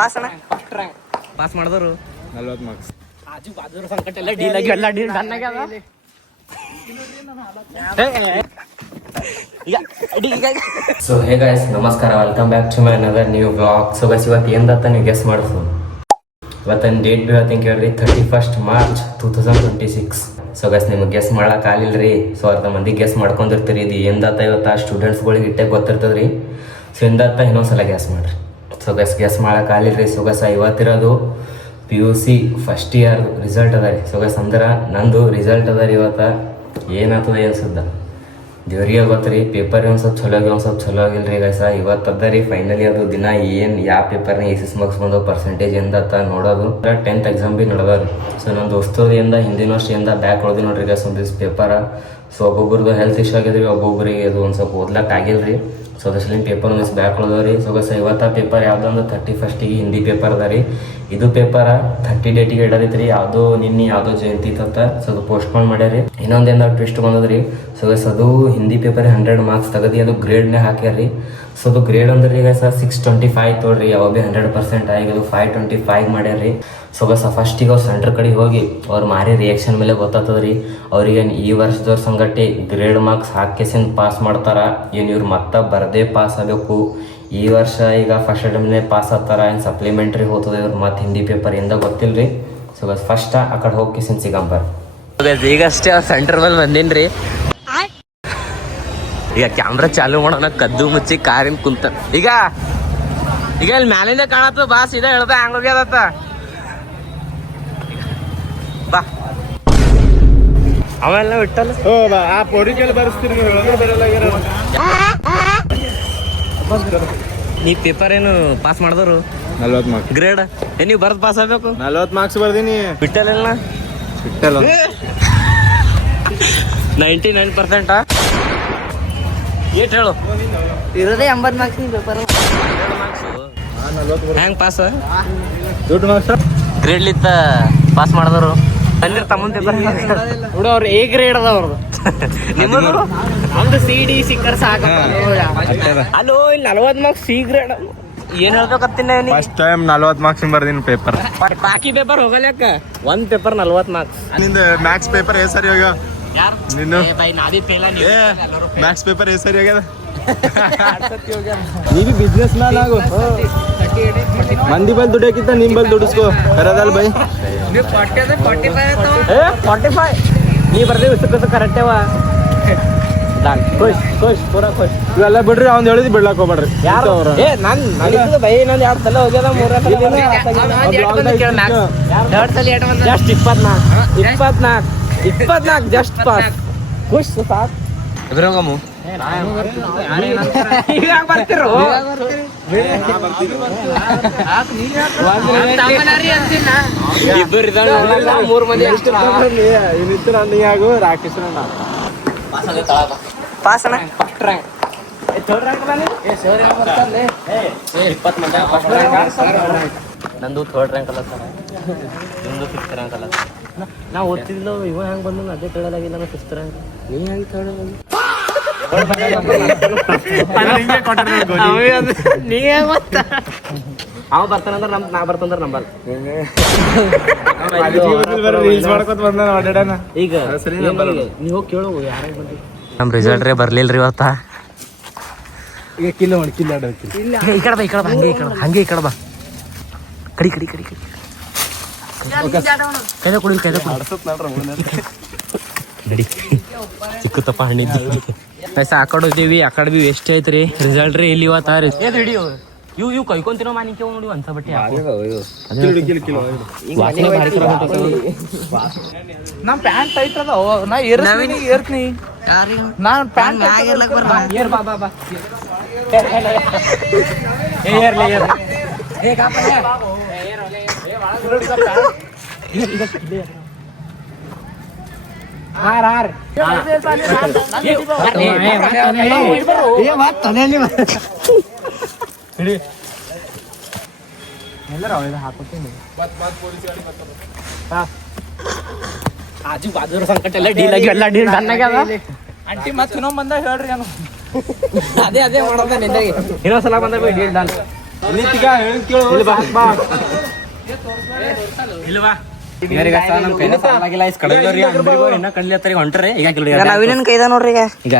Pass ಅಣ್ಣ pass ಮಾಡಿದವರು 40 marks. ಆಜು ಬಾಜು ಸಂಕಟ ಎಲ್ಲ ಡೀಲ್ ಆಗಿ ಎಲ್ಲ ಡೀಲ್ ಡನ್ ಆಗ್ಯಾವ. ಸೊ ಹೇ ಗೈಸ್, ನಮಸ್ಕಾರ, welcome back to my another new vlog. So guys, ಇವತ್ತು ಏನಂತ ನೀವು ಗೆಸ್ ಮಾಡಿಸು. ಇವತ್ತಿನ ಡೇಟ್ ಬಿ ಹೇಳ್ತೀನಿ ಕೇಳ್ರಿ, 31st March 2026. ಸೊ ಗೈಸ್, ನಿಮಗೆ ಗೆಸ್ ಮಾಡಕ್ಕೆ ಆಗಿಲ್ರಿ. ಸೊ ಅರ್ಧ ಮಂದಿ ಗೆಸ್ ಮಾಡ್ಕೊಂಡಿರ್ತೀರಿ ಇದು ಎಂದತ್ತ. ಇವತ್ತು ಸ್ಟೂಡೆಂಟ್ಸ್ಗಳಿಗೆ ಇಟ್ಟೆ ಗೊತ್ತಿರ್ತದ್ರಿ. ಸೊ ಎಂದತ್ತ ಇನ್ನೊಂದ್ಸಲ ಗೆಸ್ ಮಾಡ್ರಿ. ಸೊ ಗೈಸ್, ಗೆಸ್ ಮಾಡಕ್ಕೆ ಆಗಿಲ್ರಿ. ಸೊ ಗೈಸ್, ಇವತ್ತಿರೋದು PUC ಫಸ್ಟ್ ಇಯರ್ ರಿಸಲ್ಟ್ ಅದ ರೀ. ಸೊ ಗೈಸ್, ಅಂದ್ರೆ ನಂದು ರಿಸಲ್ಟ್ ಅದ ರೀ. ಇವತ್ತು ಏನಾಗ್ತದೆ ಅನ್ಸುತ್ತ ದೇವ್ರಿಗೆ ಗೊತ್ತ್ರಿ. ಪೇಪರ್ ಒಂದು ಸ್ವಲ್ಪ ಚಲೋ ಆಗಿ ಒಂದು ಸ್ವಲ್ಪ ಚಲೋ ಆಗಿಲ್ರಿ ಗೈಸ. ಇವತ್ತು ಅದ ರೀ ಫೈನಲಿ ಅದು ದಿನ ಏನು ಯಾವ ಪೇಪರ್ನ ಎಸ್ ಮಾರ್ಕ್ಸ್ ಬಂದೋ ಪರ್ಸೆಂಟೇಜ್ ಎಂದತ್ತ ನೋಡೋದು. 10th ಎಕ್ಸಾಮ್ ಭೀ ನಡೆದವ್ರಿ. ಸೊ ನನ್ನ ದೋಸ್ತರಿಂದ ಹಿಂದಿನ ವರ್ಷದಿಂದ ಬ್ಯಾಕ್ ಹೊಡೆದಿ ನೋಡ್ರಿ ಗೈಸ್ ಒಂದಿವ್ಸ ಪೇಪರ. ಸೊ ಒಬ್ಬೊಬ್ರದ್ದು ಹೆಲ್ತ್ ಇಶ್ಯೂ ಆಗಿದ್ರಿ, ಒಬ್ಬೊಬ್ರಿಗೆ ಅದು ಒಂದು ಸ್ವಲ್ಪ ಓದ್ಲಕ್ಕೆ ಆಗಿಲ್ರಿ. ಸೊ ಅದರಲ್ಲಿ ಪೇಪರ್ ಒಂದಿವ್ಸ ಬ್ಯಾಕ್ ಹೊಡೆದವ್ರಿ. ಸೊ ಗೈಸ್, ಇವತ್ತು ಪೇಪರ್ ಯಾವುದಂದ್ರೆ 31st ಹಿಂದಿ ಪೇಪರ್ ಅದ ರೀ. ಇದು ಪೇಪರ 30 ಡೇಟಿಗೆ ಇಡದೈತಿ ರೀ. ಯಾವುದೋ ನಿನ್ನೆ ಯಾವುದೋ ಜಯಂತಿ ತತ್ತ. ಸೊ ಅದು ಪೋಸ್ಟ್ಪೋನ್ ಮಾಡ್ಯಾರಿ. ಇನ್ನೊಂದೇನು ಟ್ವಿಸ್ಟ್ ಬಂದದ್ರಿ. ಸೊ ಗೈಸ್, ಅದು ಹಿಂದಿ ಪೇಪರ್ 100 ಮಾರ್ಕ್ಸ್ ತೆಗದಿ ಅದು ಗ್ರೇಡ್ನೇ ಹಾಕ್ಯಾರಿ. ಸೊ ಅದು ಗ್ರೇಡ್ ಅಂದ್ರೆ ಈಗ ಸರ್ 625 ತೊಗೊಳ್ರಿ. ಯಾವ ಭೀ 100% ಆಗಿ ಅದು 525 ಮಾಡ್ಯಾರಿ. ಸೊ ಗೈಸ್, ಫಸ್ಟಿಗೆ ಅವ್ರು ಸೆಂಟ್ರ್ ಕಡೆ ಹೋಗಿ ಅವ್ರು ಮಾರಿ ರಿಯಾಕ್ಷನ್ ಮೇಲೆ ಗೊತ್ತಾಗ್ತದ್ರಿ ಅವ್ರಿಗೆ ಈ ವರ್ಷದವ್ರ ಸಂಗತಿ ಗ್ರೇಡ್ ಮಾರ್ಕ್ಸ್ ಹಾಕಿಸಿಂದ ಪಾಸ್ ಮಾಡ್ತಾರ, ಏನು ಇವ್ರು ಮತ್ತೆ ಬರದೇ ಪಾಸ್ ಆಗಬೇಕು. ಈ ವರ್ಷ ಈಗ ಫಸ್ಟ್ ಅಟೆಂಪ್ಟ್ನೇ ಪಾಸ್ ಆಗ್ತಾರ, ಏನು ಸಪ್ಲಿಮೆಂಟ್ರಿ ಹೋಗ್ತದೆ ಇವ್ರು ಮತ್ತೆ ಹಿಂದಿ ಪೇಪರ್ ಎಂದ ಗೊತ್ತಿಲ್ರಿ. ಸೊ ಗೈಸ್, ಫಸ್ಟ್ ಆ ಕಡೆ ಹೋಗಿಸಿಂದ ಸಿಗಂಬರ್. ಈಗಷ್ಟೇ ಸೆಂಟರ್ ಮೇಲೆ ಬಂದೀನಿ. ಈಗ ಕ್ಯಾಮ್ರಾ ಚಾಲು ಮಾಡೋಣ, ಕದ್ದು ಮುಚ್ಚಿ ಕಾರಿನ ಕುಂತ. ಈಗ ಇಲ್ಲಿ ಮ್ಯಾಲಿಂದ ಕಾಣತ್ತ ಬಾ, ಸೀದಾ ಹೇಳ್ದ ಹ್ಯಾಂಗ ಹೋಗ್ಯದತ್ತ ಬಾ. ಅವೆಲ್ಲ ಬಿಟ್ಟಲ್ಲ ನೀ ಪೇಪರ್ ಏನು ಪಾಸ್ ಮಾಡಿದವರು 40 ಮಾರ್ಕ್ಸ್ ಗ್ರೇಡ್ ನೀವು ಬರ್ದ್ ಪಾಸ್ ಆಗ್ಬೇಕು. 40 ಮಾರ್ಕ್ಸ್ ಬರ್ದೀನಿ. ಬಿಟ್ಟಲ್ಲ ಬಿಟ್ಟಲ್ಲ 99% ಏಟ್ ಹೇಳು ಇರೋದೇ 80 ಮಾರ್ಕ್ಸ್ ಪೇಪರ್. ಹೆಂಗ್ ಪಾಸ್ ದುಡ್ಡು ಮಾರ್ಕ್ಸ್ ಗ್ರೇಡ್ ಲಿತ್ತ ಪಾಸ್ ಮಾಡಿದವರು ಅಂದ್ರೆ ತಮ್ಮನ್ ಪೇಪರ್ ಹುಡು ಅವ್ರು ಎ ಗ್ರೇಡ್ ಅದ ಅವ್ರದ್ದು. ನಿಮ್ಮದು ನಮ್ದು CD ಸಿಕ್ಕರ್ ಸಾಕ. ಅಲ್ಲೋ ಇಲ್ಲಿ 40 ಮಾರ್ಕ್ಸ್ ಸಿ ಗ್ರೇಡ್ ಏನ್ ಹೇಳ್ಬೇಕತ್ತೀನಿ. ಫಸ್ಟ್ ಟೈಮ್ 40 ಮಾರ್ಕ್ಸ್ ಬರ್ದೀನಿ ಪೇಪರ್. ಬಾಕಿ ಪೇಪರ್ ಹೋಗಲ್ಯಾಕ ಒಂದ್ ಪೇಪರ್ 40 ಮಾರ್ಕ್ಸ್. ನಿಂದ ಮ್ಯಾಥ್ಸ್ ಪೇಪರ್ ಏ ಸರಿ ಹೋಗ್ಯಾವ ಯಾರು ನಿನ್ನ ನಾದಿ ಪೇಲ ಮ್ಯಾಥ್ಸ್ ಪೇಪರ್ ಏ ಸರಿ ಹೋಗ್ಯದ. ನೀ ಬಿ ಬಿಸ್ನೆಸ್ ಮ್ಯಾನ್ ಆಗು. ಮಂದಿ ಬಲ್ ದುಡಿಯಕ್ಕಿಂತ ನಿಮ್ ಬಲ್ ದುಡಿಸ್ಕೋ. ಕರದಲ್ ಬೈ 45 ನೀ ಬರ್ದೇವಿ ಇಷ್ಟು ಕರೆಕ್ಟೇವ. ಖುಷ್ ಪೂರಾ ಖುಷ್. ಇವೆಲ್ಲ ಬಿಡ್ರಿ, ಅವ್ನು ಹೇಳಿದ್ ಬಿಡ್ಲಾಕ್ ಹೋಗ್ಬೇಡ್ರಿ. ಯಾರು ನಾನು ಬೈ ಇನ್ನೊಂದು 2 ಸಲ ಹೋಗ್ಯದ 3 ಸಲ ಜಸ್ಟ್ 24 ಜಸ್ಟ್ ಪಾಸ್. ಖುಷ್ ಸಾಕು. ಎದುರೋಗಮು ಈಗ ಬರ್ತಿರು ಇಬ್ಬರು 3 ಮಂದಿ ಇನ್ನಿತ್ತು ರನ್ನಿಂಗ್ ಆಗು. ರಾಕೇಶ್ ಪಾಸ್ ಅಣ್ಣ. ನಂದು 3rd ರ್ಯಾಂಕ್ ಅಲ್ಲ ಸರ್, ನಿಮ್ದು 5th ರ್ಯಾಂಕ್ ಅಲ್ಲ. ನಾವು ಓದ್ತಿದ್ಲು ಇವ ಹೆಂಗೆ ಬಂದು ಅದೇ ತಿಳಲಾಗಿಲ್ಲ. ನಾನು 5th ರ್ಯಾಂಕ್, ನೀ ಹೆಂಗೆ ತಿಳಲಾಗಿ ಅವ ಬರ್ತಾನಂದ್ರೆ ನಾ ಬರ್ತಂದ್ರೆ ನಂಬಲ್. ಈಗ ನೀವು ಕೇಳು ಯಾರು ಬಂದಿ. ನಮ್ಮ ರಿಸಲ್ಟ್ ರೇ ಬರ್ಲಿಲ್ರಿ ಇವತ್ತ. ಈಗ ಕಿಲ್ಲ ಮಾಡಿ ಕಿಲ್ಲ ಈ ಕಡೆ ಬಾ, ಈ ಕಡೆ ಬಾ, ಹಂಗೆ ಈ ಕಡೆ ಬಾ. ಕಡಿ ಕೈದ ಕುಡಿಲ್ ನಡಿ. ಚಿಕ್ಕುತ್ತಪ್ಪ ಹಣ್ಣಿದ್ದಿ ಪೈಸಾ ಆ ಕಡೆ ಹೋಗ್ತೀವಿ, ಆ ಕಡೆ ಬಿ ವೇಸ್ಟ್ ಐತ್ರಿ. ರಿಸಲ್ಟ್ ರೀ ಇಲ್ಲಿ ಇವತ್ತ ಹಿಡಿಯೋ ಇವು ಕೈಕೊಂತಿನೋ ಮಾನಿಕೆ ನೋಡಿ ಅನ್ಸ ಬಟ್ಟೆ ನಮ್ ಪ್ಯಾಂಟ್ ಐತದ ನಾ ಏರ್ತೀನಿ. ನಾನ್ ಪ್ಯಾಂಟ್ ಏರ್ ಬಾ ಬಾ ಆಜು ಬಾಜು ಸಂಕಟ ಎಲ್ಲ ಡೀಲ್ ಆಗಿ ಎಲ್ಲ ಡೀಲ್ ಡನ್ ಆಗ್ಯಾವ. ಅಂಟಿ ಮತ್ತೆ ಇನ್ನೊಂದ್ ಬಂದಾಗ ಹೇಳ್ರಿ. ಅದೇ ಮಾಡೋದ ಇನ್ನೊಂದ್ಸಲ ಬಂದ ಡೀಲ್ ಡನ್. ನವೀನನ್ ಕೈದ ನೋಡ್ರಿ ಈಗ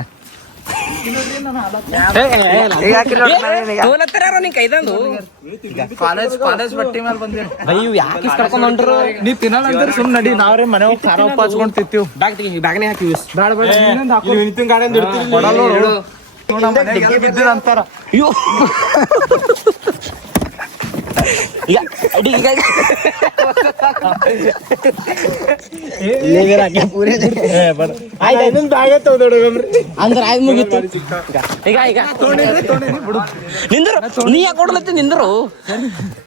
ಕಾಲೇಜ್ ಬಟ್ಟಿ ಮೇಲೆ ಬಂದಿರಿ ಯಾಕೆ ಇಷ್ಟ ಕರ್ಕೊಂಡ್ ಹೊಂಟ್ರು ನೀ ತಿನ್ನಲ್ಲ ಅಂದ್ರೆ ಸುಮ್ ನಡಿ ನಾವ್ರೆ ಮನೆ ಹೋಗಿ ಖಾರ ಉಪ್ಪು ಹಚ್ಕೊಂಡ್ ತಿಂತೀವಿ ಬ್ಯಾಗ್ನೇ ಹಾಕಿ ಬೇಡ ಬೇಡ ಬಿದ್ದಿರ ಅಂತಾರ ಅಂದ್ರೆ ಆಯ್ತು ಮುಗಿತ್ತು ಈಗ ನಿಂದ್ರು ನೀ ಯಾಕೆ ಕೊಡ್ಲತ್ತಿ ನಿಂದ್ರು